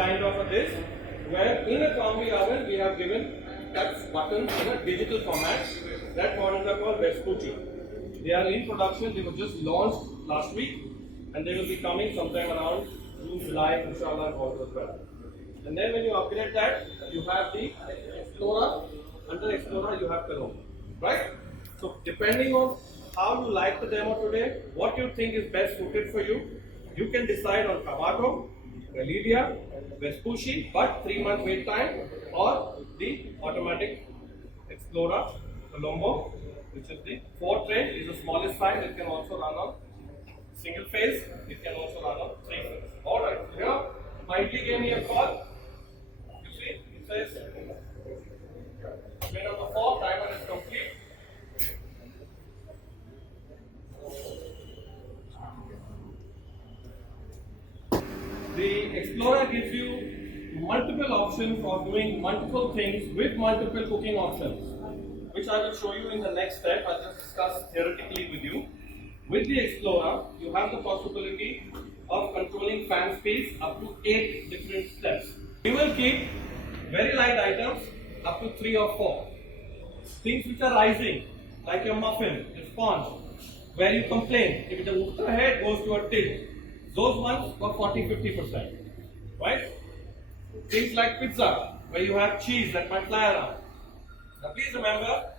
kind of a this, where in a combi oven we have given touch buttons in a digital format. That models are called Vespucci. They are in production. They were just launched last week, and they will be coming sometime around June, July, inshallah, all as well. And then when you upgrade that, you have the Explorer. Under Explorer, you have Cologne, right? So depending on how you like the demo today, what you think is best suited for you, you can decide on Kavato, Galilia, Vespucci, but 3-month wait time, or the automatic Explorer Colombo, which is the 4-tray, is the smallest size. It can also run on single phase. It can also run on 3 phase. All right. Here, Mindly gave me a call. You see, it says minute number 4, timer is complete. The Explorer gives you multiple options for doing multiple things with multiple cooking options, which I will show you in the next step. I'll just discuss theoretically with you. With the Explorer, you have the possibility of controlling fan speeds up to 8 different steps. You will keep very light items up to 3 or 4. Things which are rising, like your muffin, your sponge, where you complain, if the head goes to a tilt, those ones for 40-50%, right? Things like pizza, where you have cheese that might fly around. Now please remember,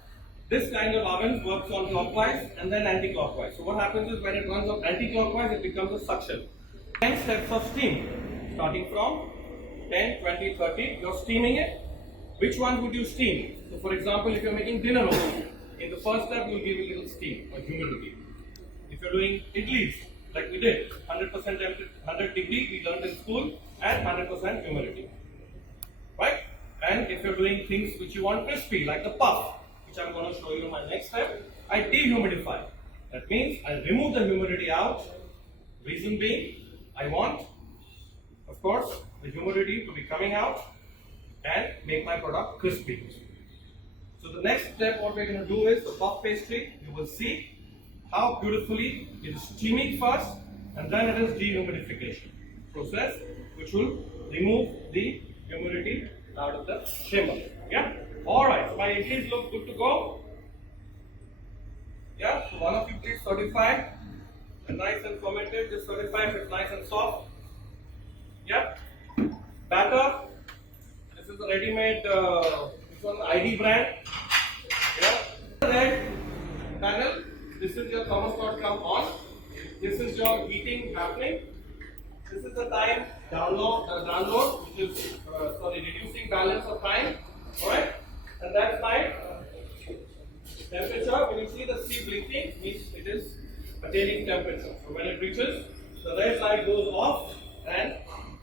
this kind of oven works on clockwise and then anti-clockwise. So what happens is when it runs on anti-clockwise, it becomes a suction. 10 steps of steam, starting from 10, 20, 30, you're steaming it. Which one would you steam? So for example, if you're making dinner over, in the first step, you'll give a little steam or humidity. If you're doing idlis, like we did, 100% 100 degree, we learned in school, and 100% humidity, right? And if you're doing things which you want crispy, like the puff, which I'm going to show you in my next step, I dehumidify. That means I remove the humidity out. Reason being, I want, of course, the humidity to be coming out and make my product crispy. So the next step, what we're going to do is the puff pastry. You will see how beautifully it is steaming first, and then it is dehumidification process, which will remove the humidity out of the chamber. Yeah. All right. So my idlis look good to go. Yeah. So one of you please certify. And nice and fermented. Just certify if it's nice and soft. Yeah. Batter. This is the ready-made. This one ID brand. Yeah. Red panel. This is your thermostat come on. This is your heating happening. This is the time download, which is reducing balance of time. Alright? And that time temperature, when you see the C blinking, means it is attaining temperature. So when it reaches, the red light goes off and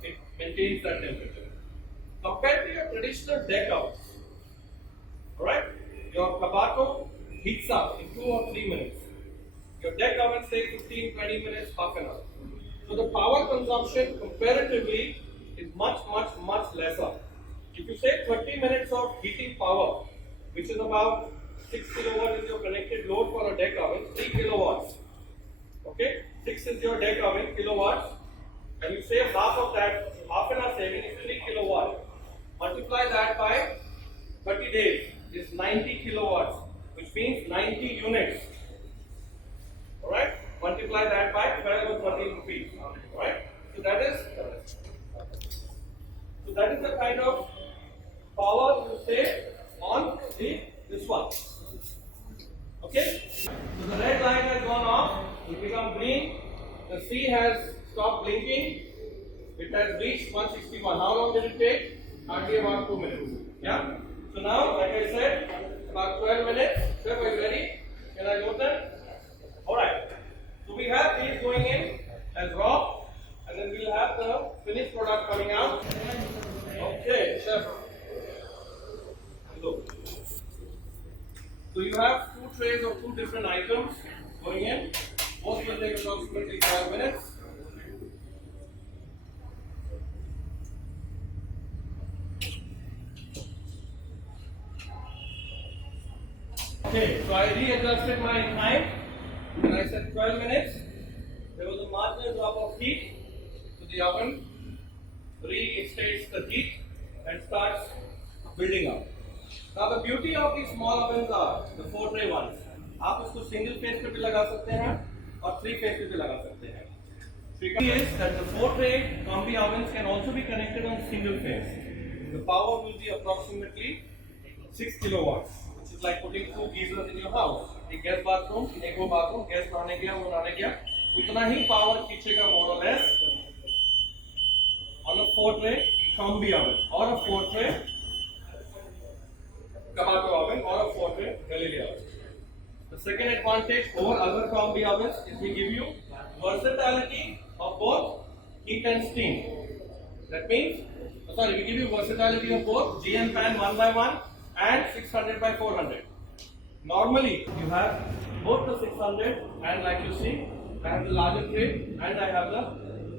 it maintains that temperature. Compared to your traditional deck ovens, alright? Your Kavato heats up in 2 or 3 minutes. Your deck oven takes 15-20 minutes, half an hour. So the power consumption comparatively is much lesser. If you say 30 minutes of heating power, which is about 6 kilowatts is your connected load for a deck oven, 3 kilowatts. Okay, 6 is your deck oven, kilowatts, and you save half of that, half an hour saving is 3 kilowatts. Multiply that by 30 days is 90 kilowatts, which means 90 units. Alright? Multiply that by 12 or 13 rupees. Alright? So that is the kind of power you save on this one. Okay? So the red light has gone off, it become green, the C has stopped blinking, it has reached 161. How long did it take? Hardly about 2 minutes. Yeah? So now, like I said, about 12 minutes. Sir, are you ready? Can I load them? Alright. So we have these going in as raw, and then we'll have the finished product coming out. Okay, chef. Look. So you have 2 trays of 2 different items going in. Both will take approximately 5 minutes. Okay, so I readjusted my time. When I said 12 minutes, there was a marginal drop of heat to the oven. reinstates the heat and starts building up. Now the beauty of these small ovens are the 4 tray ones. आप इसको single phase पे भी लगा सकते हैं और 3 phase पे भी लगा सकते हैं. The is that the 4 tray combi ovens can also be connected on single phase. The power will be approximately 6 kilowatts, which is like putting 2 geysers in your house. एक गैस बाथरूम, एक वो bathroom, gas नहाने गया, वो नहाने गया, उतना ही power खींचेगा more or less on a 4 tray combi oven or a 4 tray Kamato oven or a 4 tray Galileo oven. The second advantage over other combi ovens is we give you versatility of both heat and steam. That means, we give you versatility of both GN pan 1 by 1 and 600 by 400. Normally, you have both the 600 and like you see, I have the larger tray and I have the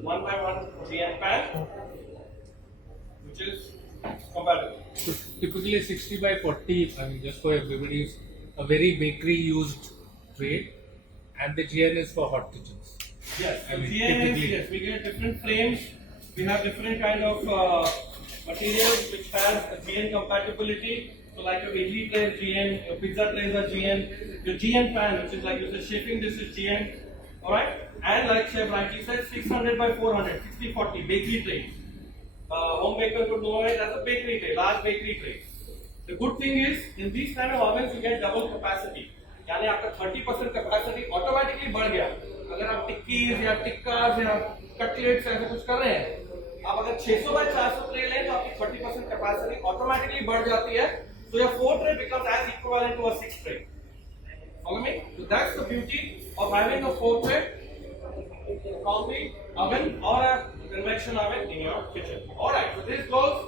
1 by 1 GN pan, which is compatible. So typically 60 by 40, I mean just for everybody, is a very bakery used tray, and the GN is for hot kitchens. Yes, I mean, GN is, typically. yes, we get different frames, we have different kind of materials which has a GN compatibility. So like your idli tray is GN, your pizza trays are GN, your GN pan, which is like you say shaping, this is GN, alright? And like Chef rightly said, 600 by 400, 60-40 bakery tray. Home baker could know it as a bakery tray, large bakery tray. The good thing is, in these kind of ovens, you get double capacity. यानी आपका 30% capacity automatically बढ़ गया. अगर आप टिक्कीज या टिक्काज या cutlets ऐसे कुछ कर रहे हैं, आप अगर 600 by 400 ट्रे लें तो आपकी 30% capacity automatically बढ़ जाती है. So your 4 tray becomes as equivalent to a 6 tray. Follow me? So that's the beauty of having a 4 tray combi oven or a convection oven in your kitchen. Alright, so this goes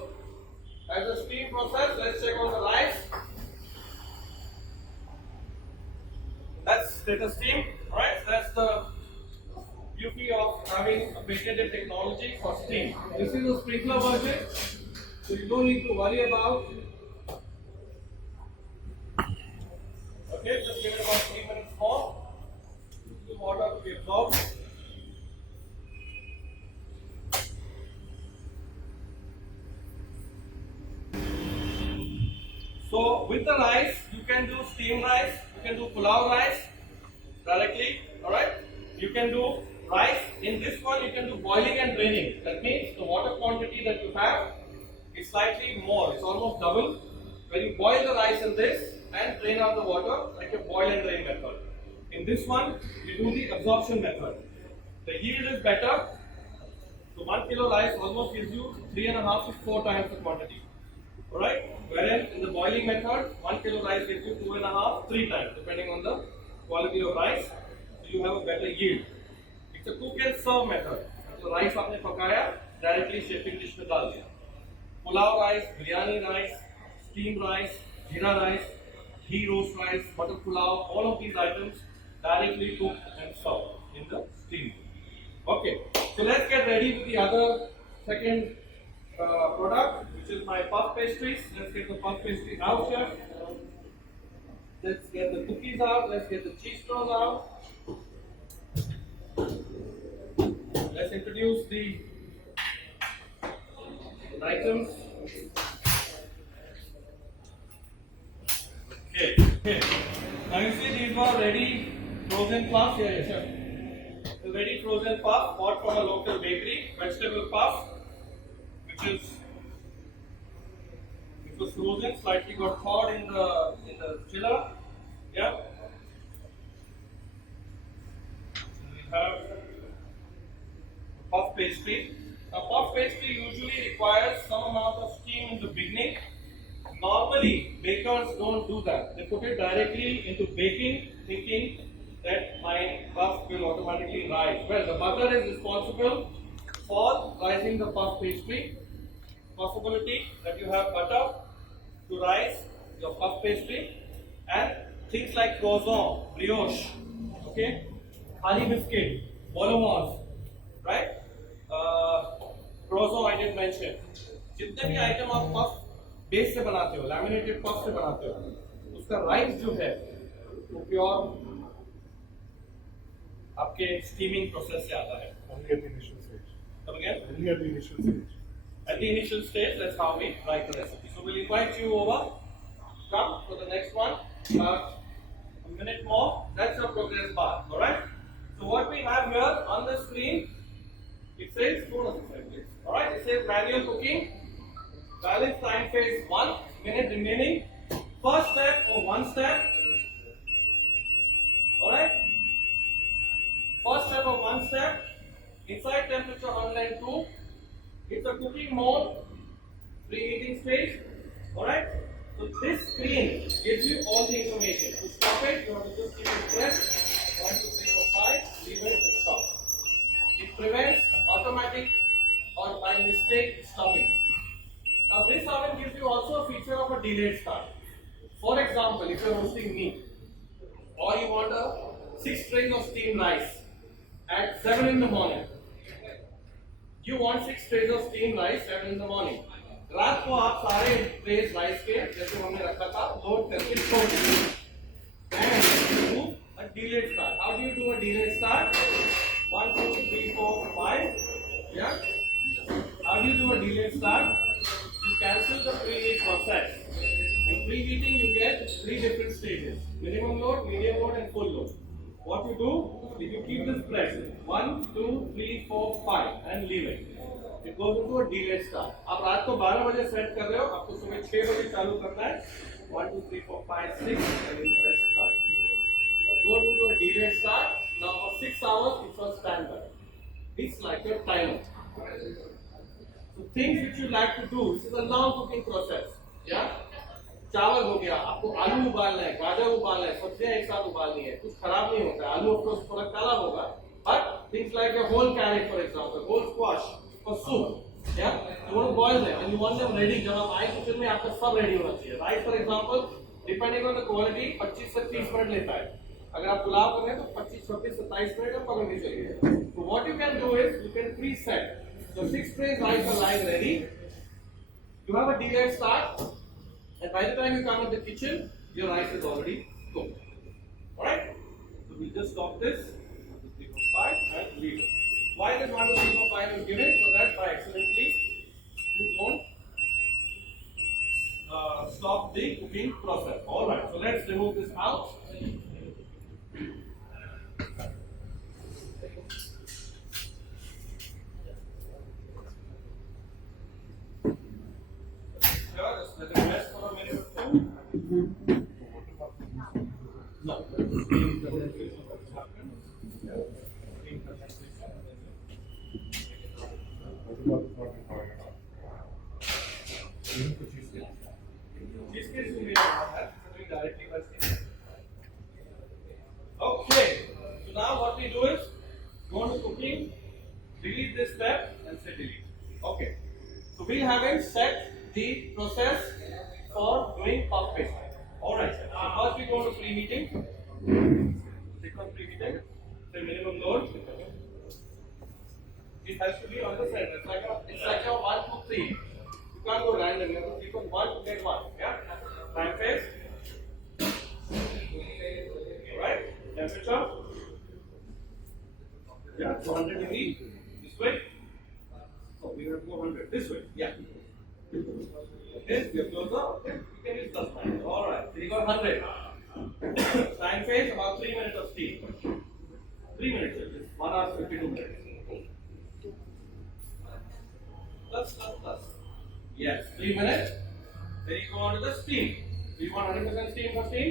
as a steam process. Let's check on the rice. That's status steam. Alright, so that's the beauty of having a patented technology for steam. This is a sprinkler version, so you don't need to worry about. Okay, just give it about 3 minutes more. The water to be absorbed. So with the rice, you can do steam rice, you can do pulao rice directly, alright? You can do rice, in this one you can do boiling and draining. That means the water quantity that you have is slightly more, it's almost double. When you boil the rice in this and drain out the water like a boil and drain method. In this one, you do the absorption method. The yield is better. So 1 kilo rice almost gives you 3.5 to 4 times the quantity. Alright? Whereas in the boiling method, 1 kilo rice gives you 2.5, 3 times, depending on the quality of rice. So you have a better yield. It's a cook and serve method. So rice आपने पकाया, directly shaping dish में डाल दिया. Pulao rice, biryani rice, steamed rice, jeera rice, ghee roast rice, butter pulao, all of these items directly cooked and served in the steam. Okay, so let's get ready with the other second product, which is my puff pastries. Let's get the puff pastry out here. Let's get the cookies out. Let's get the cheese straws out. Let's introduce the items. Okay. Now you see these were ready frozen puffs. Yes, sir. The ready frozen puff bought from a local bakery, vegetable puff, which was frozen, slightly got thawed in the chiller. Yeah. We have puff pastry. Now puff pastry usually requires some amount of steam in the beginning. Normally, bakers don't do that. They put it directly into baking, thinking that my puff will automatically rise. Well, the butter is responsible for rising the puff pastry. Possibility that you have butter to rise your puff pastry, and things like croissant, brioche, okay, honey biscuit, bolomos, right? Croissant I didn't mention. जितने भी item आप puff base से बनाते हो, laminated puff से बनाते हो, उसका राइस जो है वो प्योर आपके स्टीमिंग प्रोसेस से आता है. Only at the initial stage. Come again? Only at the initial stage. At the initial stage, that's how we write the recipe. So we'll invite you over. Come for the next one. A minute more. That's your progress bar. All right. So what we have here on the screen, it says all right. It says manual cooking. Balance time phase 1 minute remaining. First step or one step. All right. First step or one step. Inside temperature 102. It's a cooking mode. Preheating stage. All right. So this screen gives you all the information. To stop it, you have to just keep it pressed. 1, 2, 3, 4, 5. Leave it. It stops. It prevents automatic or by mistake stopping. Now this oven gives you also a feature of a delayed start. For example, if you are roasting meat or you want a 6 trays of steamed rice at 7 in the morning. You want 6 trays of steamed rice 7 in the morning. रात को आप सारे trace rice के जैसे हमने रखा था load करके छोड़ दीजिए. And do a delayed start. How do you do a delayed start? 1, 2, 3, 4, 5. Yeah. How do you do a delayed start? You cancel the preheat process. In preheating, you get 3 different stages: minimum load, medium load, and full load. What you do? If you keep this pressed, 1, 2, 3, 4, 5, and leave it. It goes into a delayed start. आप रात को 12 बजे set कर रहे हो, आपको सुबह 6 बजे चालू करना है. 1, 2, 3, 4, 5, 6, and you press start. Go to a delayed start. Now for 6 hours, it's on standby. It's like your timer. So things which you like to do. This is a long cooking process. Yeah. चावल हो गया, आपको आलू उबालना है, गाजर उबालना है, सब्जियां एक साथ उबालनी है, कुछ खराब नहीं होता है. आलू ऑफ कोर्स थोड़ा काला होगा, but things like a whole carrot, for example, whole squash for soup, yeah, you want to boil them and you want them ready. जब आप आए किचन में आपका सब रेडी होना चाहिए. Rice for example, depending on the quality 25 से 30 minute लेता है. अगर आप पुलाव कर रहे हैं तो 25, 26, 27 मिनट में पकड़नी चाहिए. So what you can do is you can preset. So 6 trays rice are lying ready. You have a delayed start. And by the time you come in the kitchen, your rice is already cooked. Alright? So we'll just stop this. 1, 2, 3, 4, 5 and leave it. Why this 1, 2, 3, 4, 5 is given? So that by accidentally you don't stop the cooking process. Alright, so let's remove this out. Just let it rest for a minute or 2. No. Okay, so now what we do is go to cooking, delete this step and say delete. Okay, so we haven't set the process for doing puff paste. Alright, so first we go to preheating. Click on preheating, say minimum load. It has to be on the center. It's like a 1, 2, 3. You can't go random. You have to click on 1 to get 1. Yeah? Time phase. Alright? Temperature. Yeah, 200 degrees. This way. So we have to go 100. This way. Yeah. Okay, we have closer. Okay, you can use plus minus. Alright, so you got 100. Time phase about 3 minutes of steam. 3 minutes, it is 1 hour 52 minutes. Plus. Yes, 3 minutes. Then you go on to the steam. Do you want 100% steam for steam?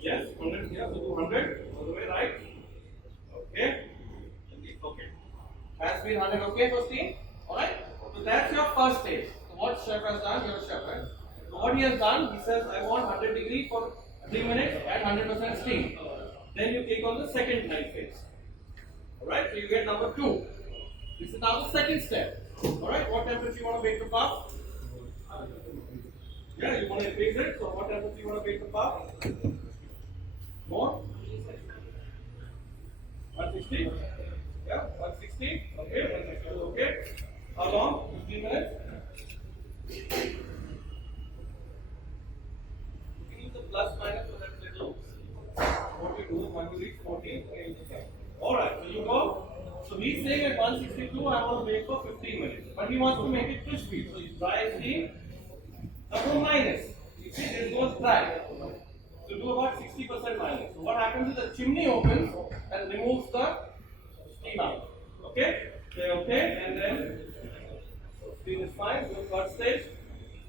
Yes, 100. Yeah, so do 100 all the way right. Okay. Okay. Has been 100 okay for steam? Alright. So that's your first stage. So what chef has done? Your chef, right? So what he has done, he says, I want 100 degrees for 3 minutes at 100% steam. Then you click on the second time phase. Alright, so you get number 2. This is now the second step. Alright, what temperature you want to bake the puff? Yeah, you want to increase it. So what temperature you want to bake the puff? More? 160? Yeah, 160. Okay, 160 is okay. How long? 15 minutes? You can use the plus minus so that's little. What you do is 1 to reach 14. Alright, so you go. So he's saying at 162, I want to bake for 15 minutes. But he wants to make it crispy. So he tries the double minus. You see, this goes dry. So do about 60% minus. So what happens is the chimney opens and removes the steam out. Okay? Say okay, and then steam is fine. Go third stage.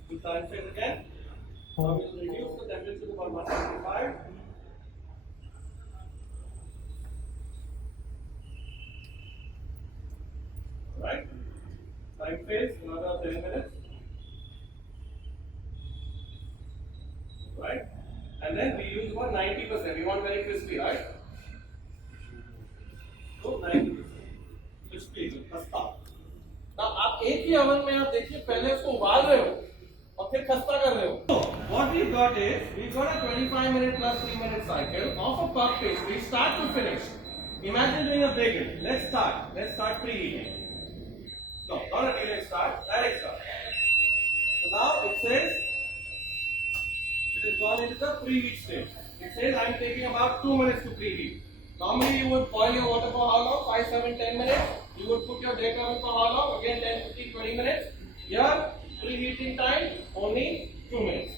Do time check again. Now we'll reduce the temperature to about 175. Right? Time phase, another 10 minutes. Right? And then we use about 90%. We want very crispy, right? So 90%. Crispy, खस्ता. Now आप एक ही oven में आप देखिए पहले उसको उबाल रहे हो और फिर खस्ता कर रहे हो. So what we got is we got a 25-minute plus 3-minute cycle of a puff pastry start to finish. Imagine doing a bagel. Let's start preheating. No, not a direct start, direct start. So now it says it has gone into the preheat stage. It says I am taking about 2 minutes to preheat. Normally you would boil your water for how long? 5, 7, 10 minutes. You would put your bake oven for how long? Again 10, 15, 20 minutes. Here preheating time only 2 minutes.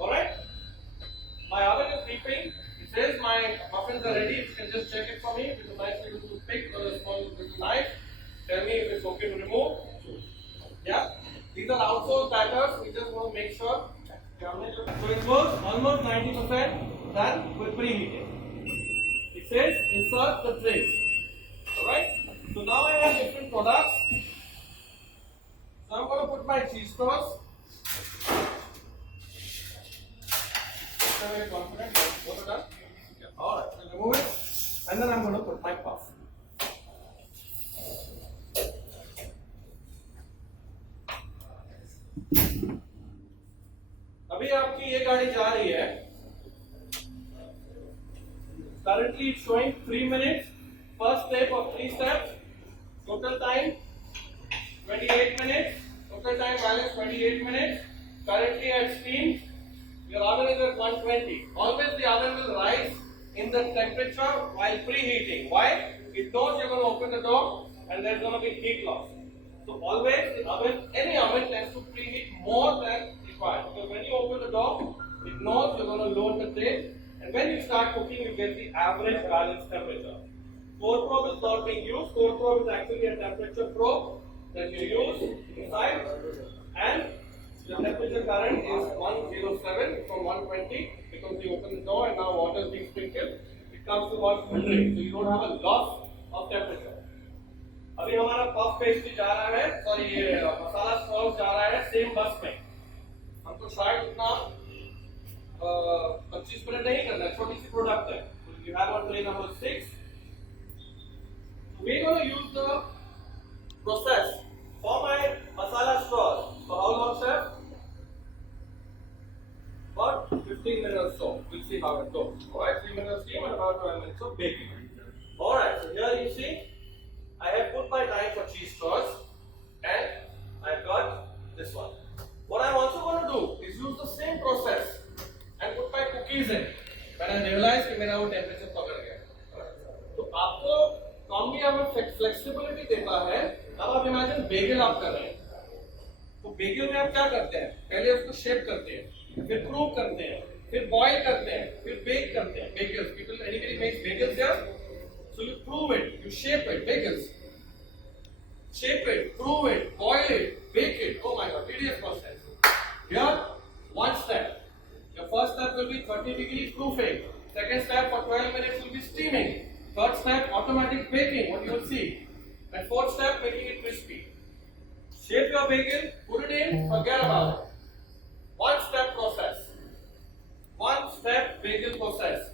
Alright? My oven is beeping. It says my muffins are ready. You can just check it for me with a nice little toothpick or a small little knife. Tell me if it's okay to remove. Yeah? These are outsourced batters. We just want to make sure. So it was almost 90% done with preheating. It says insert the trays. Alright? So now I have different products. So I'm going to put my cheese straws. I'm very confident. Both are done. Alright, so remove it. And then I'm going to put my puff. अभी आपकी ये गाड़ी जा रही है. Currently it's showing 3 minutes. First step of 3 steps. Total time 28 minutes. Total time balance 28 minutes. Currently at steam. Your oven is at 120. Always the oven will rise in the temperature while preheating. Why? It knows you're going to open the door and there's going to be heat loss. So always the oven, any oven tends to preheat more than required. Because when you open the door, it knows you're going to load the tray. And when you start cooking, you get the average balanced temperature. Core probe is not being used. Core probe is actually a temperature probe that you use inside. And the temperature current is 107 from 120 because you open the door and now water is being sprinkled. It comes to about 100. So you don't have a loss of temperature. अभी हमारा puff pastry जा रहा है, sorry ये मसाला stock जा रहा है same बस में. हमको शायद उतना 25 मिनट नहीं करना है, छोटी सी प्रोडक्ट है. You have on tray number 6. We're going to use the process for my masala straws. So how long, sir? About 15 minutes or so. We'll see how it goes. Alright, 3 minutes of steam and about 12 minutes of baking. Alright, so here you see, I have put my time for cheese straws and I've got this one. What I'm also going to do is use the same process and put my cookies in. When I realize कि मेरा वो temperature पकड़ गया, तो आपको combi हमें flexibility देता है. अब आप imagine bagel आप कर रहे हैं, तो bagel में आप क्या करते हैं? पहले उसको shape करते हैं, फिर proof करते हैं, फिर boil करते हैं, फिर bake करते हैं. Bagels, people, anybody makes bagels here? So you prove it, you shape it, bagels. Shape it, prove it, boil it, bake it. Oh my god, tedious process. Here, one step. Your first step will be 30-degree proofing. Second step for 12 minutes will be steaming. Third step, automatic baking, what you will see. And fourth step, making it crispy. Shape your bagel, put it in, forget about it. One step process. One step bagel process.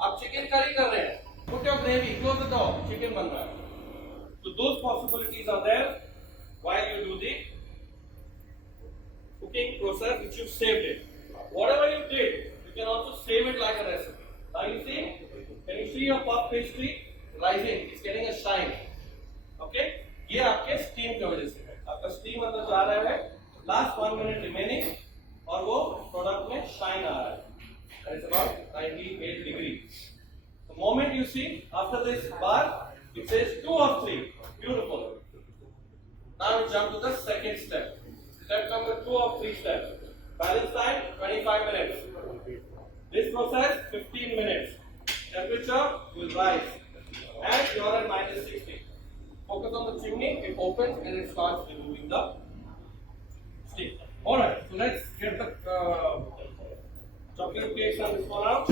आप chicken curry कर रहे हैं. Put your gravy, close the door, chicken बन रहा है. So those possibilities are there while you do the cooking process which you saved it. Whatever you did, you can also save it like a recipe. Now you see, can you see your puff pastry rising? It's getting a shine. Okay? ये आपके steam की वजह से है. आपका steam अंदर जा रहा है. Last 1 minute remaining और वो product में shine आ रहा है. And it's about 98 degrees. The moment you see after this bar, It says 2 or 3. Beautiful. Now we jump to the second step. Step number 2 of 3 steps. Balance time 25 minutes. This process 15 minutes. Temperature will rise. And you are at minus 60. Focus on the chimney, it opens and it starts removing the steam. Alright, so let's get the chocolate cakes and this one out.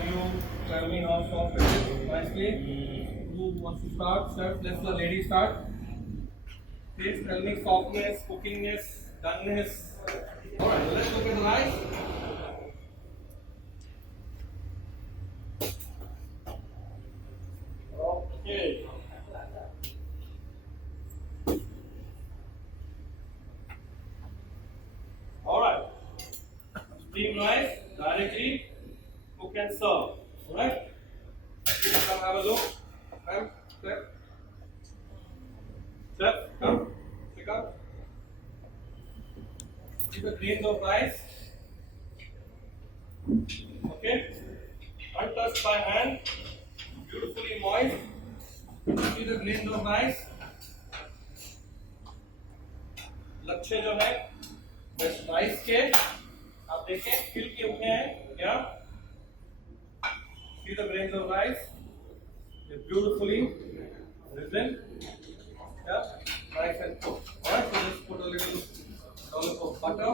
You tell me how soft it is nicely. Who wants to start? Start. Let's the lady start. Please tell me softness, cookingness, doneness. Alright, let's look at the rice. Okay. Alright. Steam rice directly. Cook and serve. Alright? Come have a look. Come, step. Step, come. Pick up. See the grains of rice. Okay? Untouched by hand. Beautifully moist. See the grains of rice. लच्छे जो है बस rice के आप देखें खिल के उठे हैं क्या? See the grains of rice, they're beautifully risen. Yeah, nice and cooked. Alright, so let's put a little dollop of butter.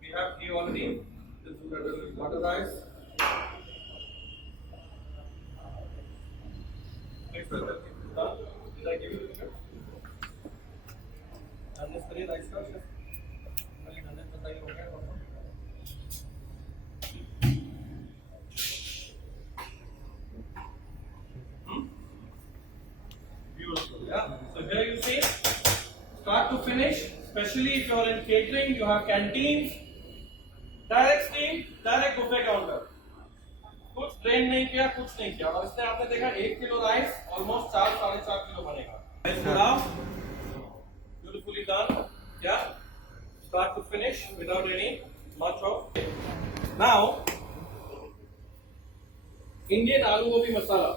We have ghee already. This is a little butter rice. Mix it with done. Did I give you the picture? And this curry rice का खाली खाने का तैयार हो गया. Beautiful, yeah. So here you see, start to finish, especially if you are in catering, you have canteens, direct steam, direct buffet counter. कुछ drain नहीं किया, कुछ नहीं किया, और इसमें आपने देखा 1 किलो राइस ऑलमोस्ट 4-4.5 किलो बनेगा. Let's put out. Beautifully done. Yeah. Start to finish without any much of. Now, Indian aloo gobi masala.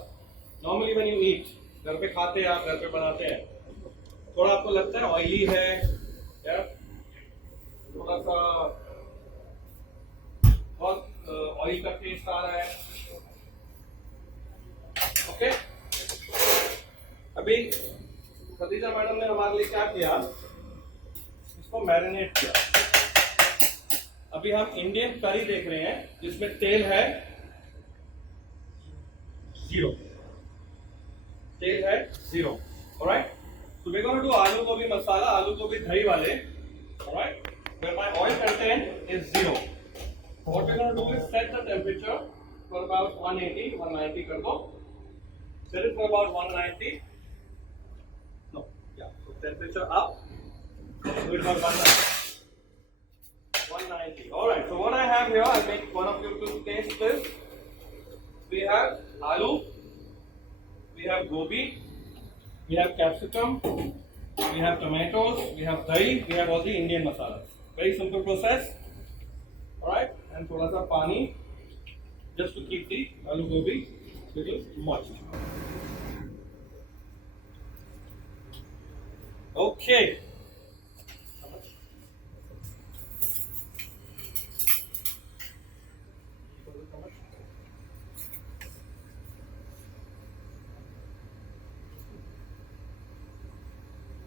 Normally when you eat, घर पे खाते हैं आप, घर पे बनाते हैं, थोड़ा आपको लगता है ऑयली है, या थोड़ा सा बहुत ऑयल का टेस्ट आ रहा है. ओके, अभी खदीजा मैडम ने हमारे लिए क्या किया, इसको मैरिनेट किया. अभी हम इंडियन करी देख रहे हैं जिसमें तेल है 0. तेल है 0. Alright? So we're going to do aloo gobi masala, aloo gobi dahi wale. Alright? Where my oil content is 0. What we're going to do is set the temperature for about 180, 190 kar do. Set it for about 190. No, yeah. So temperature up. Do it for 190. 190. Alright, so what I have here, I'll make one of you to taste this. We have aloo. We have gobi, we have capsicum, we have tomatoes, we have dahi, we have all the Indian masalas. Very simple process. Alright, and thoda sa pani just to keep the aloo gobi little moist. Okay.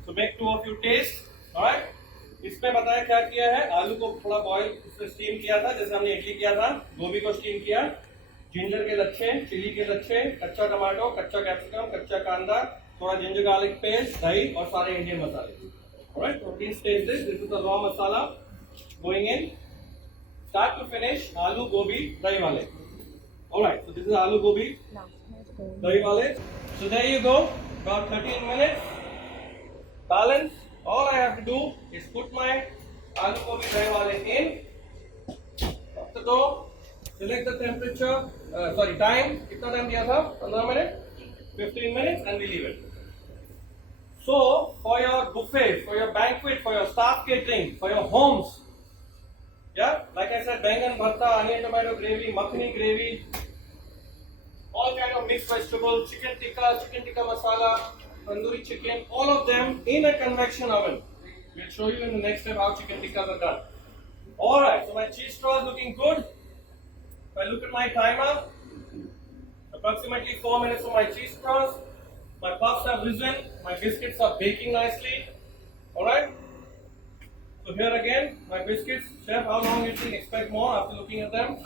So make 2 of you taste. Alright? इसमें बताया क्या किया है, आलू को थोड़ा boil इसमें steam किया था जैसे हमने इडली किया था, गोभी को स्टीम किया, जिंजर के लच्छे, चिली के लच्छे, कच्चा टमाटो, कच्चा कैप्सिकम, कच्चा कांदा, थोड़ा जिंजर गार्लिक पेस्ट, दही और सारे इंडियन मसाले. Alright? So please taste this. This is the raw masala going in. Start to finish, aloo gobi dahi wale. Alright, so this is aloo gobi dahi wale. So there you go, about 13 minutes. Balance. All I have to do is put my आलू गोभी गए वाले in. अब तो select the temperature. Sorry, time. कितना time दिया था? 15 minute, 15 minutes, and we leave it. So for your buffet, for your banquet, for your staff catering, for your homes, yeah, like I said, bangan bharta, onion tomato gravy, makhani gravy, all kind of mixed vegetables, chicken tikka masala, tandoori chicken, all of them in a convection oven. We'll show you in the next step how chicken tikkas are done. All right, so my cheese straw is looking good. If I look at my timer, approximately 4 minutes for my cheese straws. My puffs have risen. My biscuits are baking nicely. All right. So here again, my biscuits. Chef, how long you think? Expect more after looking at them.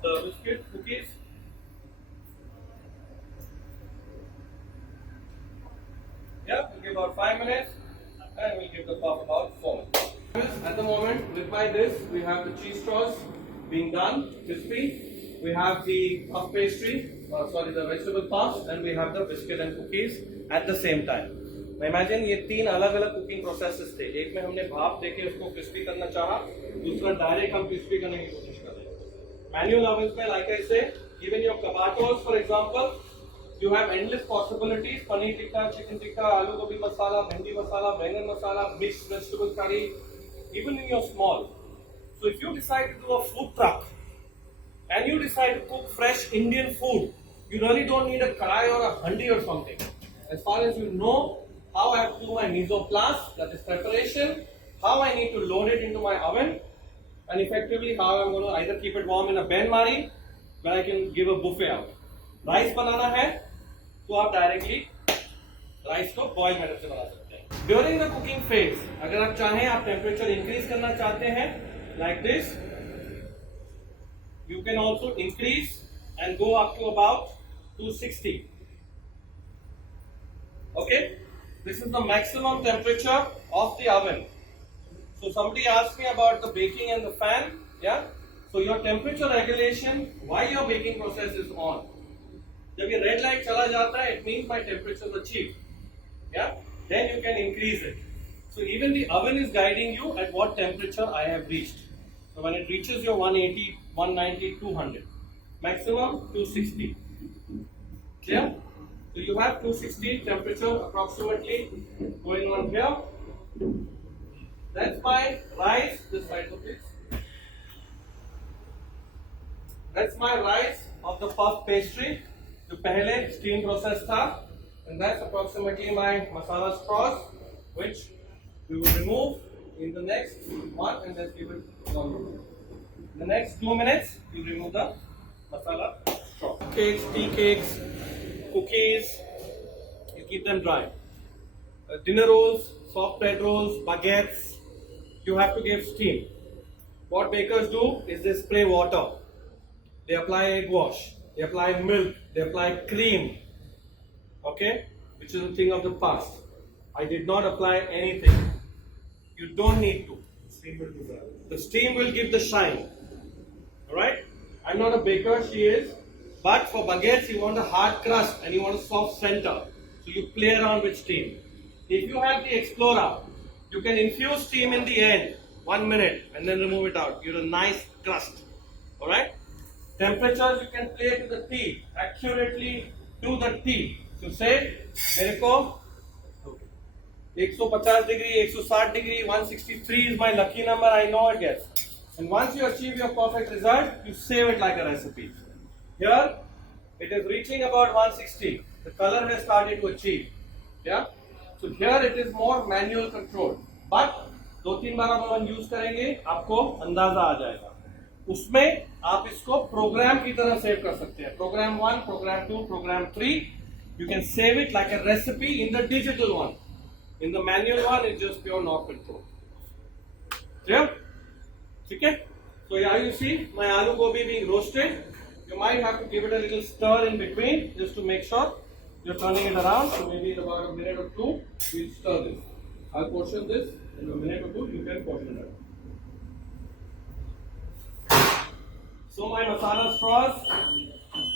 The biscuit cookies. Yeah, we'll give about 5 minutes, and we'll give the puff about 4 minutes. At the moment, with my this, we have the cheese straws being done, crispy. We have the puff pastry, the vegetable puffs, and we have the biscuit and cookies at the same time. Now imagine ये तीन अलग-अलग cooking processes थे. एक में हमने भाप देके उसको crispy करना चाहा, दूसरा direct हम crispy करने की कोशिश कर रहे हैं. Manual ovens में, like I say, even your kabatos, for example, you have endless possibilities. Paneer tikka, chicken tikka, aloo gobi masala, bhendi masala, bangan masala, mixed vegetable curry, even in your small. So if you decide to do a food truck, and you decide to cook fresh Indian food, you really don't need a kadai or a handi or something. As far as you know how I have to do my mesoplast, that is preparation, how I need to load it into my oven, and effectively how I'm going to either keep it warm in a bain mari, where I can give a buffet out. Rice banana hai, तो आप directly rice को boil method से बना सकते हैं. During the cooking phase, अगर आप चाहें, आप temperature increase करना चाहते हैं, like this, you can also increase and go up to about 260. Okay, this is the maximum temperature of the oven. So somebody asked me about the baking and the fan. Yeah, so your temperature regulation while your baking process is on. जब ये red light चला जाता है, it means my temperature is achieved. Yeah, then you can increase it. So even the oven is guiding you at what temperature I have reached. So when it reaches your 180, 190, 200, maximum 260. Clear? So you have 260 temperature approximately going on here. That's my rice. This side of this. That's my rice of the puff pastry. जो पहले steam process था, and that's approximately my masala straws, which we will remove in the next one and just give it 1 minute. In the next 2 minutes, you remove the masala straw. Cakes, tea cakes, cookies, you keep them dry. Dinner rolls, soft bread rolls, baguettes, you have to give steam. What bakers do is they spray water. They apply egg wash. They apply milk. They apply cream. Okay? Which is a thing of the past. I did not apply anything. You don't need to. Steam will do that. The steam will give the shine. Alright? I'm not a baker, she is. But for baguettes, you want a hard crust and you want a soft center. So you play around with steam. If you have the Explorer, you can infuse steam in the end, 1 minute, and then remove it out. You have a nice crust. Alright? Temperatures you can play to the T, accurately to the T. So say, मेरे को 150 degree, 160 degree, 163 is my lucky number, I know it gets. And once you achieve your perfect result, you save it like a recipe. Here, it is reaching about 160. The color has started to achieve. Yeah? So here it is more manual control. But 2-3 बार आप अपन use करेंगे, आपको अंदाजा आ जाएगा. उसमें आप इसको programme की तरह सेव कर सकते हैं. Program 1, Program 2, Program 3. You can save it like a recipe in the digital one. In the manual one, it's just pure knob control. Clear? Okay? So here you see my aloo gobi being roasted. You might have to give it a little stir in between just to make sure you're turning it around. So maybe in about a minute or two, we'll stir this. I'll portion this. In a minute or two, you can portion it. So my masala straws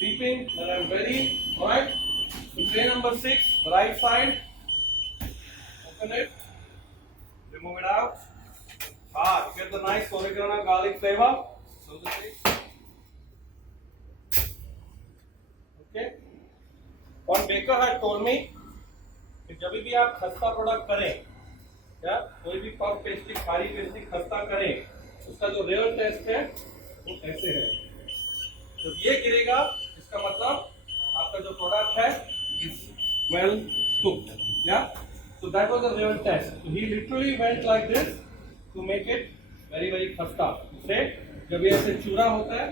beeping that I'm ready. Alright. So tray number 6, right side. Open it. Move it out. Ah, you get the nice oregano garlic flavor. So the taste. Okay. One baker had told me कि जब भी आप खस्ता product करें या कोई भी puff pastry खारी pastry खस्ता करें उसका जो रियल टेस्ट है वो ऐसे है। तो ये गिरेगा इसका मतलब आपका जो प्रोडक्ट है इज वेल कुक्ड या so that was the real test. So he literally went like this to make it very very खस्ता। से जब ये ऐसे चूरा होता है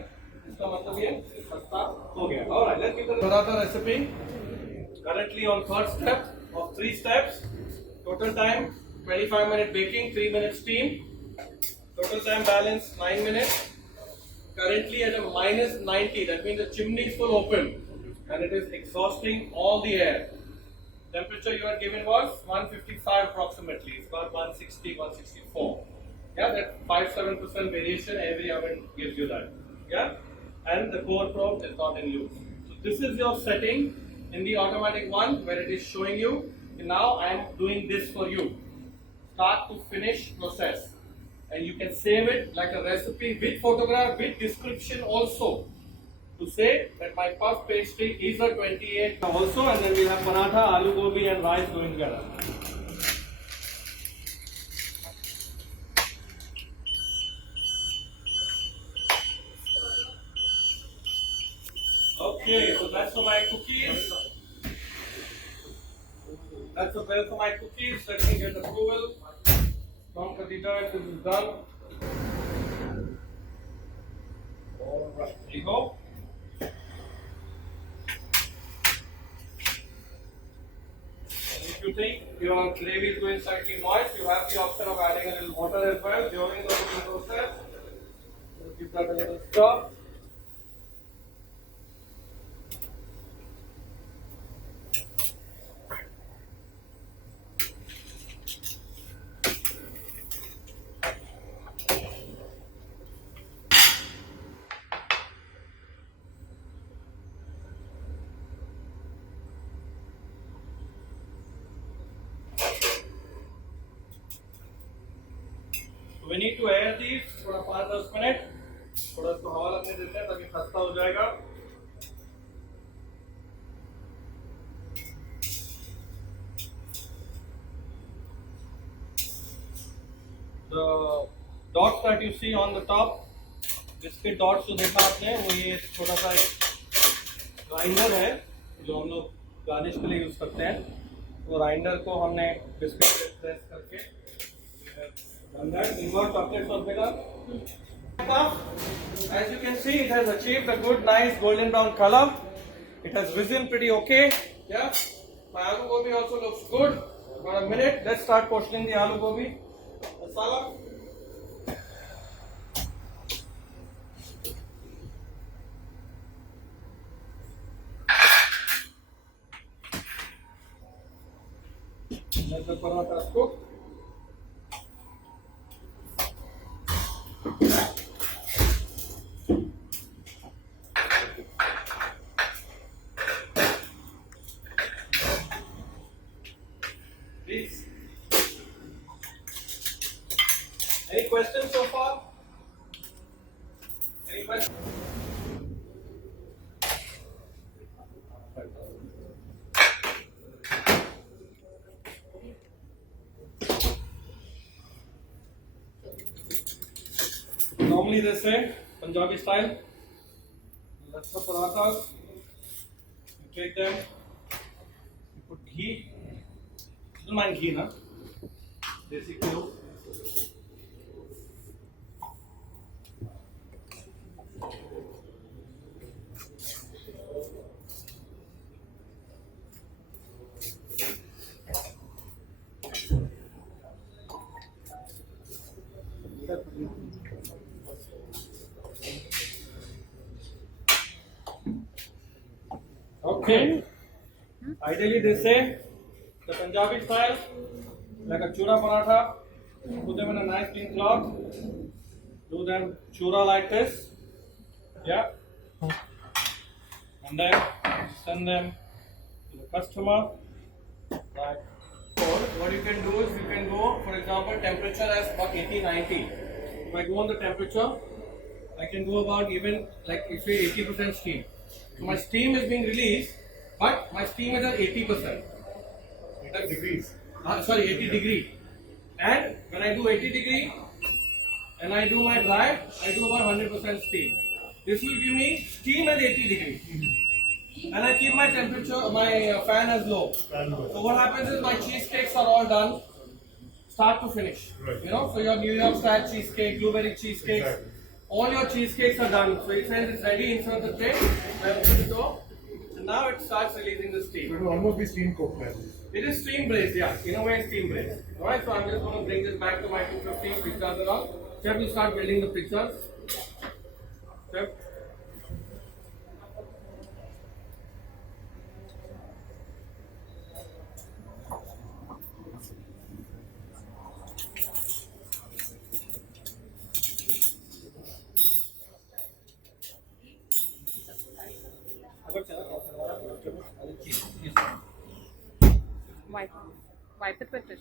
इसका मतलब ये खस्ता हो गया। Alright, let's give the paratha recipe. Currently on third step of 3 steps. Total time 25-minute baking, 3 minutes steam. Total time balance 9 minutes. Currently at a minus 90, that means the chimney is full open and it is exhausting all the air. Temperature you are given was 155 approximately. It's about 160, 164. Yeah, that 5-7% variation every oven gives you that. Yeah, and the core probe is not in use. So this is your setting in the automatic one where it is showing you. And now I am doing this for you. Start to finish process. And you can save it like a recipe with photograph, with description also. To say that my puff pastry is a 28 also, and then we have paratha, aloo gobi and rice going together. Okay, so that's for my cookies. That's the bell for my cookies. Let me get approval from Khadija. This is done. Alright, here you go. If you think your gravy is going slightly moist, you have the option of adding a little water as well during the cooking process. So give that a little stir. So we need to air these थोड़ा 5-10 minute थोड़ा इसको हवा लगने देते हैं ताकि खस्ता हो जाएगा। The dots that you see on the top, biscuit dots जो देखा आपने वो ये छोटा सा ग्राइंडर है जो हम लोग गार्निश के लिए यूज करते हैं। तो ग्राइंडर को हमने बिस्किट पे प्रेस करके done that. Inward chocolate sauce beta. As you can see, it has achieved a good, nice golden brown color. It has risen pretty okay. Yeah. My aloo gobi also looks good. For a minute, let's start portioning the aloo gobi. Masala. Let the parathas cook. Please. Any questions so far? Any questions? Normally they say Punjabi style. Let's the parathas. You take them. You put ghee. You don't mind ghee, na? Desi ghee. Okay. Ideally, they say the Punjabi style, like a chura paratha. Put them in a nice clean cloth. Do them chura like this. Yeah. And then send them to the customer like So what you can do is you can go, for example, temperature as about 80, 90. If I go on the temperature, I can go about even like if say 80% steam. So my steam is being released, but my steam is at 80%. 80 degrees. Sorry, 80 degree. And when I do 80 degree and I do my dry, I do about 100% steam. This will give me steam at 80 degree. And I keep my temperature, my fan as low. So what happens is my cheesecakes are all done, start to finish. Right. You know, so your New York style cheesecake, blueberry cheesecakes, Exactly. all your cheesecakes are done. So it says it's ready inside the tray. I open the door. And now it starts releasing the So steam. it will almost be steam cooked then. It is steam braised, yeah. In a way, it's steam braised. Alright, so I'm just going to bring this back to my 250 pizzas and all. Chef will start building the pizzas. Chef. Wipe it with tissue.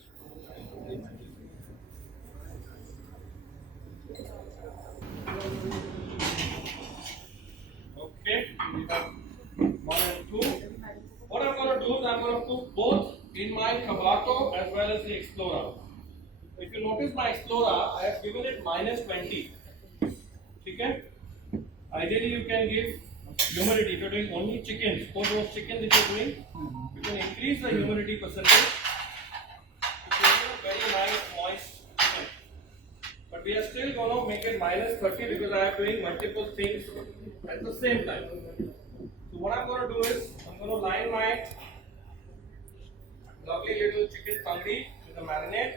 Okay, we have 1 and 2. What I'm going to do is I'm going to cook both in my Kabato as well as the Explorer. If you notice my Explorer, I have given it -20. Okay? Ideally, you can give humidity. If you're doing only chicken, for those chicken that you're doing, you can increase the humidity percentage to give you a very nice moist chicken. But we are still going to make it -30 because I am doing multiple things at the same time. So what I'm going to do is I'm going to line my lovely little chicken tangri with a marinade.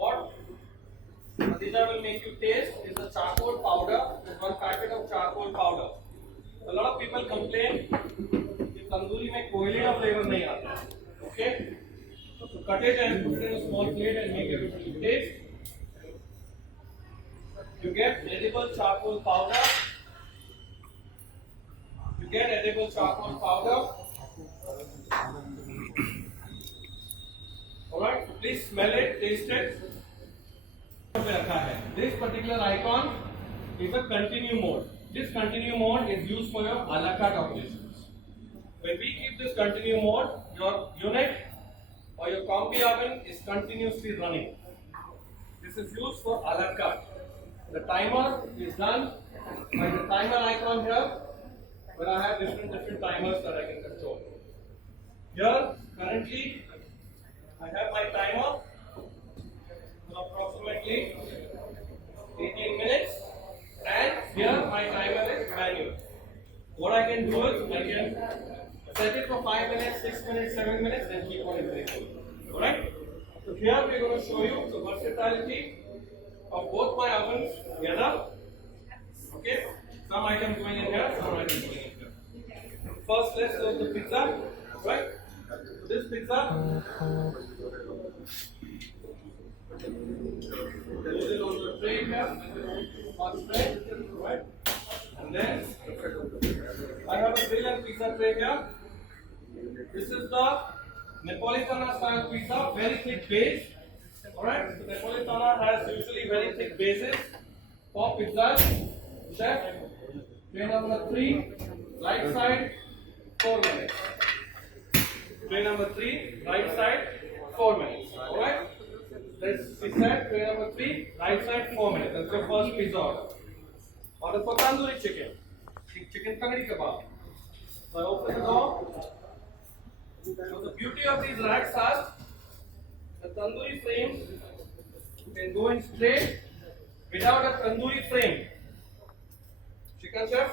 What Khadija will make you taste is the charcoal powder. There's 1 packet of charcoal powder. A lot of people complain कि तंदूरी में कोयले का flavor नहीं आता. Okay? So cut it and put it in a small plate and make everybody taste. You get edible charcoal powder. You get edible charcoal powder. Alright, so please smell it, taste it. This particular icon is a continue mode. This continue mode is used for your a la carte operations. When we keep this continue mode, your unit or your combi oven is continuously running. This is used for a la carte. The timer is done by the timer icon here, where I have different timers that I can control. Here, currently, I have my timer for approximately 18 minutes, and here my timer is manual. What I can do is I can set it for 5 minutes, 6 minutes, 7 minutes, and keep on increasing. Alright? So here we are going to show you the versatility of both my ovens together. Okay? Some items going in here, some items going in here. First, let's load the pizza. Right? So this pizza, load it on the tray here, hot tray, right? And then I have a grill and pizza tray here. This is the Napolitana style pizza, very thick base. Alright, so Napolitana has usually very thick bases for pizzas. Chef, tray number 3, right side, 4 minutes. Tray number 3, right side, 4 minutes. Alright, let's set tray number 3, right side, 4 minutes. That's your first pizza order. Order for tandoori chicken. Chicken tangri kebab. So I open the door. So the beauty of these racks are the tandoori frame can go in straight without a tandoori frame. Chicken chef,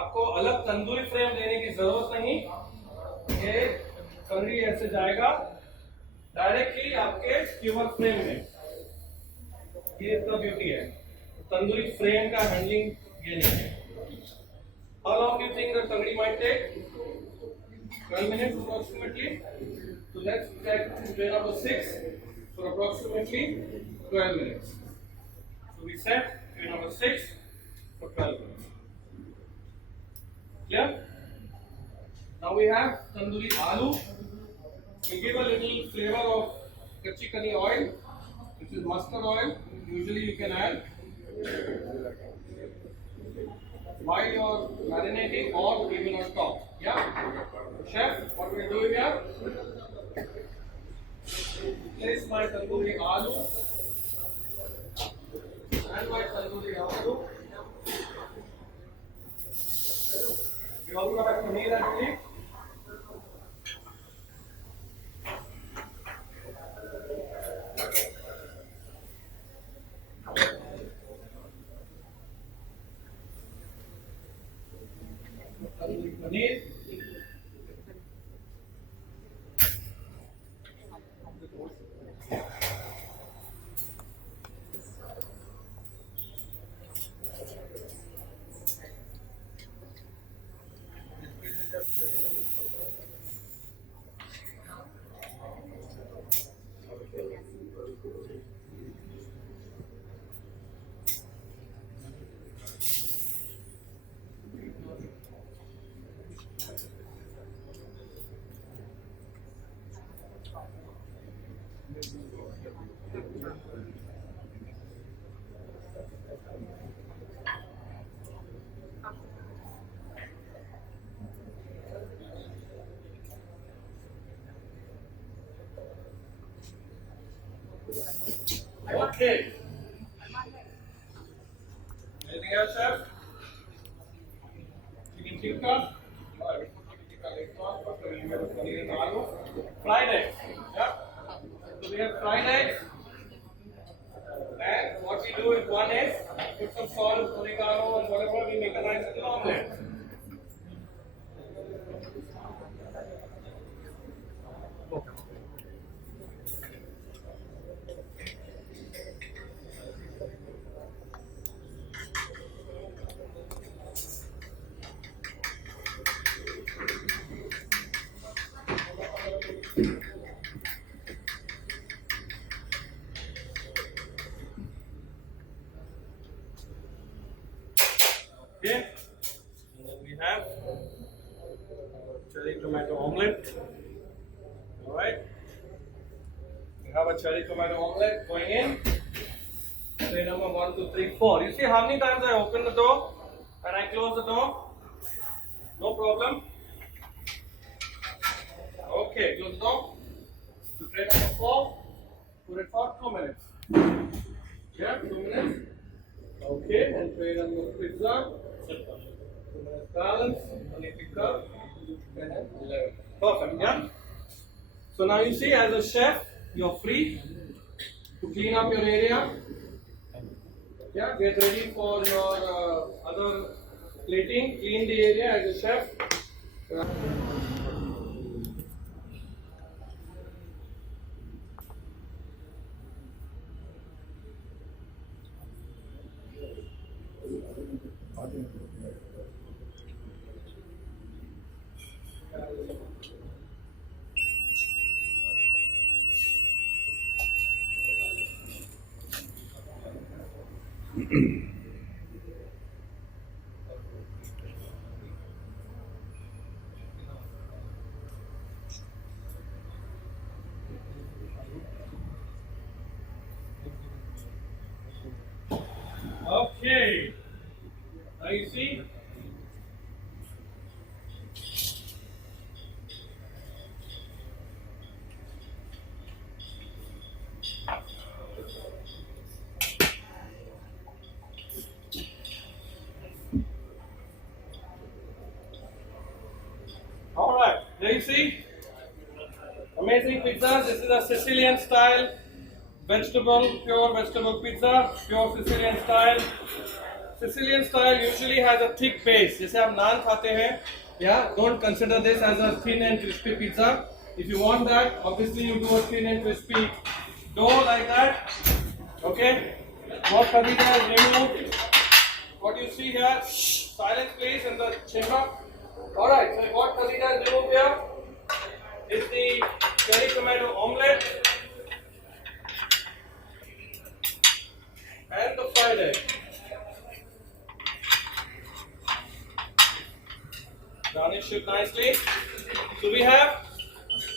आपको अलग tandoori frame लेने की जरूरत नहीं. ये तंदूरी ऐसे जाएगा directly आपके स्कीवर फ्रेम में. ये इतना ब्यूटी है. तंदूरी फ्रेम का हैंडलिंग ये नहीं है. How long do you think the tangri might take? 12 minutes approximately. So let's check tray number 6 for approximately 12 minutes. So we set tray number 6 for 12 minutes. Clear? Now we have tandoori aloo. will give a little flavor of kachi kani oil, which is mustard oil. Usually you can add while you're marinating or even on top. Yeah? Chef, what we'll do here, place my tandoori aloo and my tandoori aloo. We also have paneer and beef. Paneer. Okay. Anything else, chef? Chicken tikka. Fried eggs. Yeah. So we have fried eggs. And what we do is one egg, put some salt, oregano, and whatever, we make a nice little omelette. Okay, and then we have cherry tomato omelette. All right, we have a cherry tomato omelette going in. Tray number 1, 2, 3, 4. You see how many times I open the door and I close the door? No problem. Okay, close the door. To tray number 4, put it for 2 minutes. Yeah, 2 minutes. Okay, and tray number pizza. 2 minutes balance. Only pick up. 10 and 11. Perfect, yeah? So now you see, as a chef, you're free to clean up your area. Yeah, get ready for your other plating. Clean the area as a chef. Okay, now you see. All right, there you see. Amazing pizza. This is a Sicilian style vegetable, pure vegetable pizza, pure Sicilian style. Sicilian style usually has a thick base. जैसे आप नान खाते हैं, yeah, don't consider this as a thin and crispy pizza. If you want that, obviously you do a thin and crispy dough like that. Okay. What Khadija has removed, what you see here, silence please in the chamber. Alright, so what Khadija has removed here is the cherry tomato omelette and the fried egg. Garnish it nicely. So we have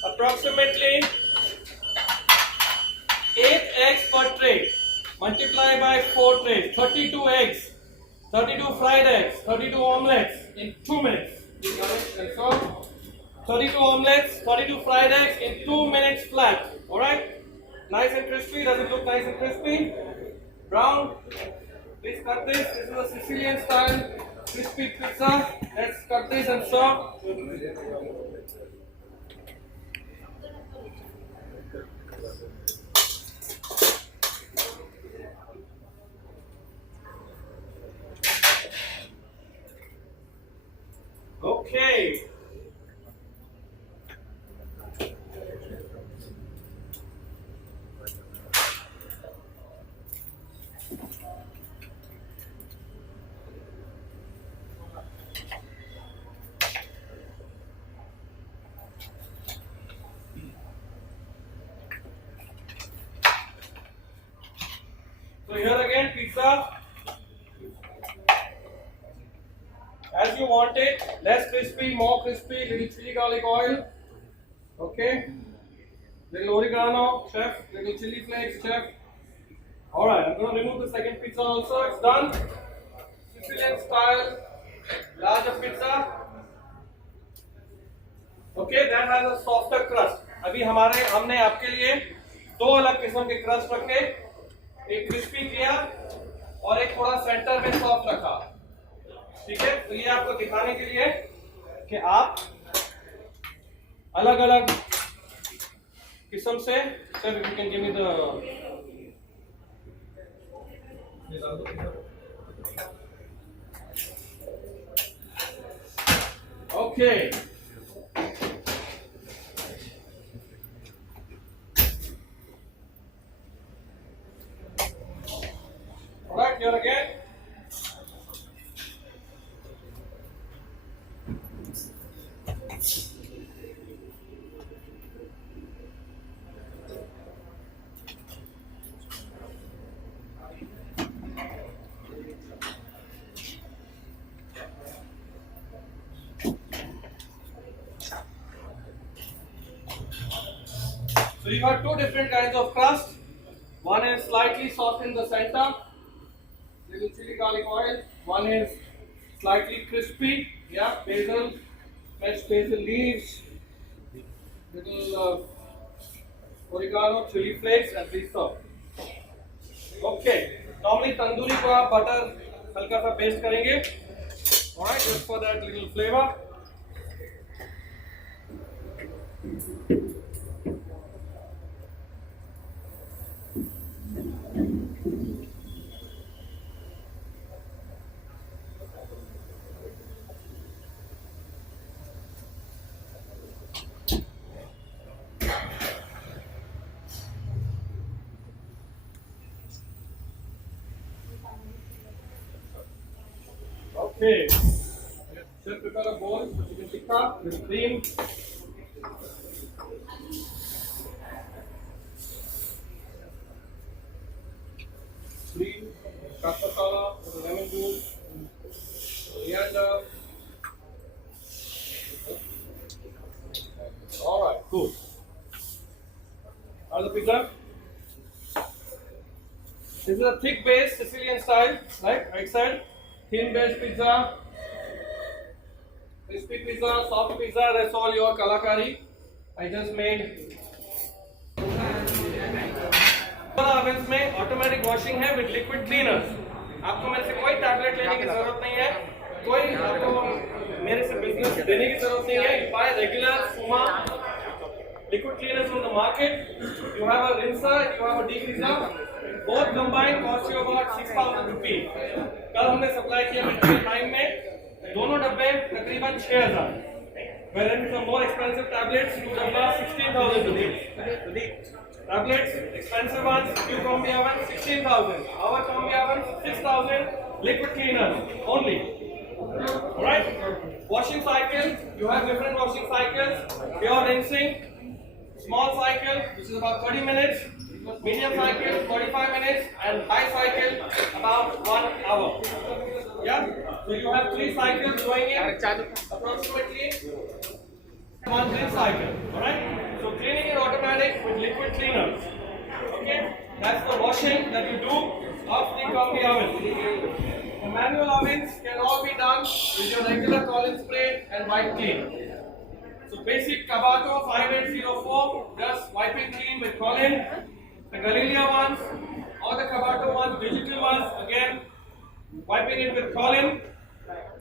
approximately 8 eggs per tray. Multiply by 4 trays. 32 eggs, 32 fried eggs, 32 omelets in 2 minutes. And so 32 omelets, 32 fried eggs in 2 minutes flat. Alright? Nice and crispy. Does it look nice and crispy? Brown? Please cut this. This is a Sicilian style crispy pizza. Let's cut this and serve. Okay. So here again pizza as you want it, less crispy, more crispy, little chili garlic oil, okay, little oregano, chef, little chili flakes, chef. Alright, I'm going to remove the second pizza also, it's done. Sicilian style, larger pizza. Okay, that has a softer crust. अभी हमने आपके लिए दो अलग किस्म के crust रखे, एक क्रिस्पी किया और एक थोड़ा सेंटर में सॉफ्ट रखा. ठीक है, तो ये आपको दिखाने के लिए कि आप अलग अलग किस्म से. Sir you can give me the okay. Alright, here again. So you have two different kinds of crust. One is slightly soft in the center, little chili garlic oil. One is slightly crispy, yeah, basil, fresh basil leaves, little oregano, chili flakes, and this stuff. Okay. Normally tandoori को आप butter हल्का सा baste करेंगे. Alright, just for that little flavor. Okay, just prepare a bowl, chicken tikka with cream. Cream, cut masala, with lemon juice, coriander. Alright, cool. How's the pizza? This is a thick base Sicilian style, right side. Thin base pizza, crispy pizza, soft pizza, that's all your kalakari. I just made. ovens में automatic washing है with liquid cleaners. आपको मेरे से कोई tablet लेने की जरूरत नहीं है, कोई आपको मेरे से बिजनेस देने की जरूरत नहीं है. You buy regular Suma liquid cleaners from the market. You have a rinser, you have a degreaser. Both combined cost you about 6,000 rupees. कल हमने सप्लाई किया मेडिकल टाइम में दोनों डब्बे तकरीबन 6,000. Whereas some more expensive tablets, two डब्बा 16,000 rupees. Tablets, expensive ones, few combi oven 16,000. Our combi oven 6,000. Liquid cleaner only. Alright. Washing cycle, you have different washing cycles. Pure rinsing, small cycle which is about 30 minutes. Medium cycle 45 minutes and high cycle about 1 hour. Yeah, so you have 3 cycles going in approximately. one clean cycle. Alright? So cleaning is automatic with liquid cleaners. Okay? That's the washing that you do of the combi oven. The manual ovens can all be done with your regular Collins spray and wipe clean. So basic Kabato 5804, just wiping clean with Collins. The Galilea ones or the Kabato ones, digital ones, again wiping it with Collins.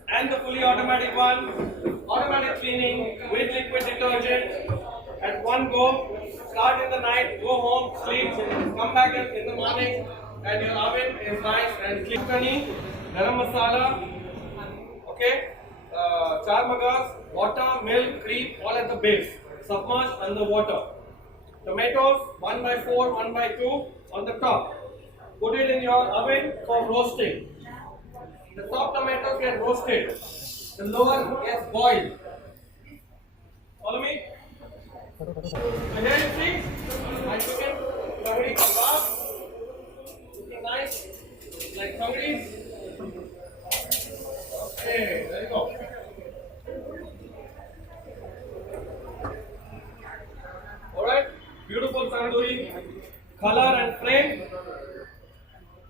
And the fully automatic one, automatic cleaning with liquid detergent at one go. Start in the night, go home, sleep, come back in the morning, and your oven is nice and clean. Kani, garam masala, okay, char magas, water, milk, cream, all at the base, submerged under water. Tomatoes, 1/4, 1/2 on the top. Put it in your oven for roasting. The top tomatoes get roasted, the lower gets boiled. Follow me? So here you see my chicken curry kebab, looking nice, like curries. Okay, there you go. Alright, beautiful tandoori color and frame,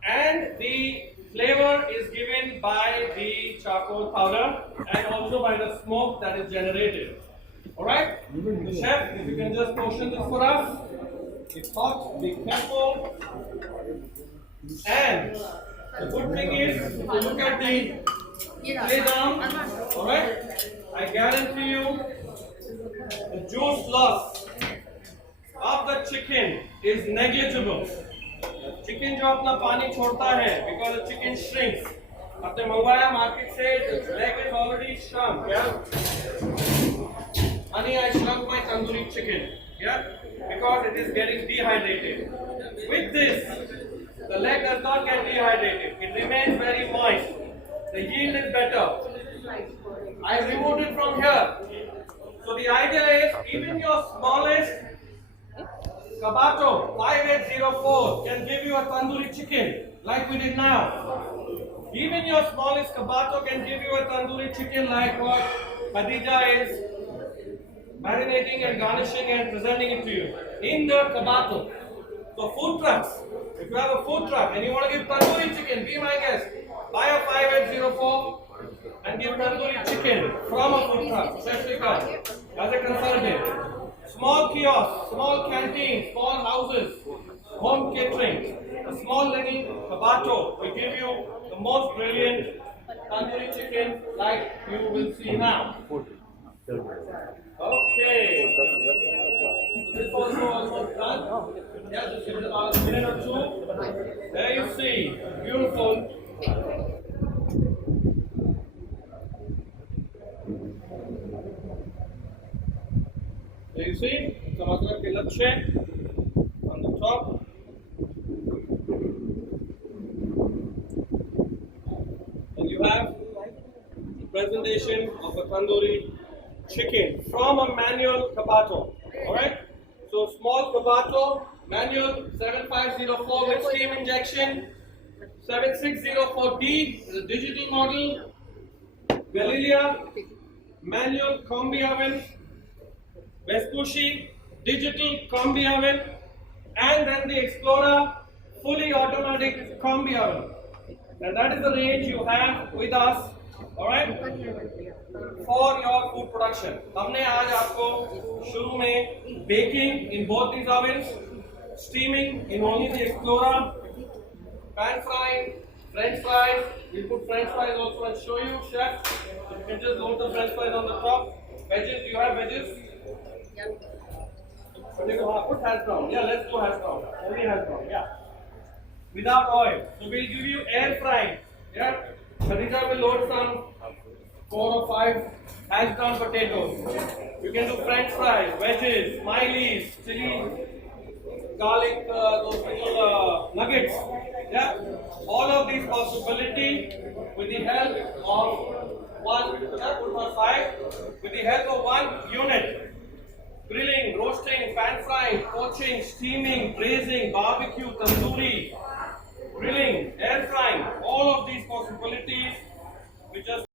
and the flavor is given by the charcoal powder and also by the smoke that is generated. Alright? The chef, if you can just portion this for us. It's hot, be careful. And the good thing is, if you look at the lay down, alright, I guarantee you the juice loss of the chicken is negligible. Chicken जो अपना पानी छोड़ता है, because the chicken shrinks. आपने मंगवाया market से, the leg is already shrunk, yeah. Honey, I shrunk my tandoori chicken, yeah, because it is getting dehydrated. With this, the leg does not get dehydrated. It remains very moist. The yield is better. I removed it from here. So the idea is, even your smallest Kabato 5804 can give you a tandoori chicken like we did now. Even your smallest Kabato can give you a tandoori chicken like what Khadija is marinating and garnishing and presenting it to you in the Kabato. So food trucks, if you have a food truck and you want to give tandoori chicken, be my guest. Buy a 5804 and give tandoori chicken from a food truck, especially as a consultant. Small kiosks, small canteens, small houses, home catering, a small little Kabato will give you the most brilliant tandoori chicken like you will see now. Okay. This also almost done. Yeah, just give it about a minute or two. There you see, beautiful. There you see, tomato ke lache on the top. And you have the presentation of a tandoori chicken from a manual Kabato. Alright? So small Kabato, manual 7504 with steam injection, 7604D is a digital model, Galilea, manual combi oven, Vespucci, digital combi oven, and then the Explorer, fully automatic combi oven. And that is the range you have with us, alright, for your food production. हमने आज आपको शुरू में baking in both these ovens, steaming in only the Explorer, pan frying, French fries. We'll put French fries also and show you, chef. You can just load the French fries on the top. Veggies, do you have veggies? Put hash brown. Yeah, let's do hash brown. Only hash brown. Yeah. Without oil. So we'll give you air frying. Yeah. Khadija will load some 4 or 5 hash brown potatoes. You can do French fries, veggies, smileys, chili, garlic, those little nuggets. Yeah. All of these possibilities with the help of with the help of one unit. Grilling, roasting, pan frying, poaching, steaming, braising, barbecue, tandoori, grilling, air frying, all of these possibilities we just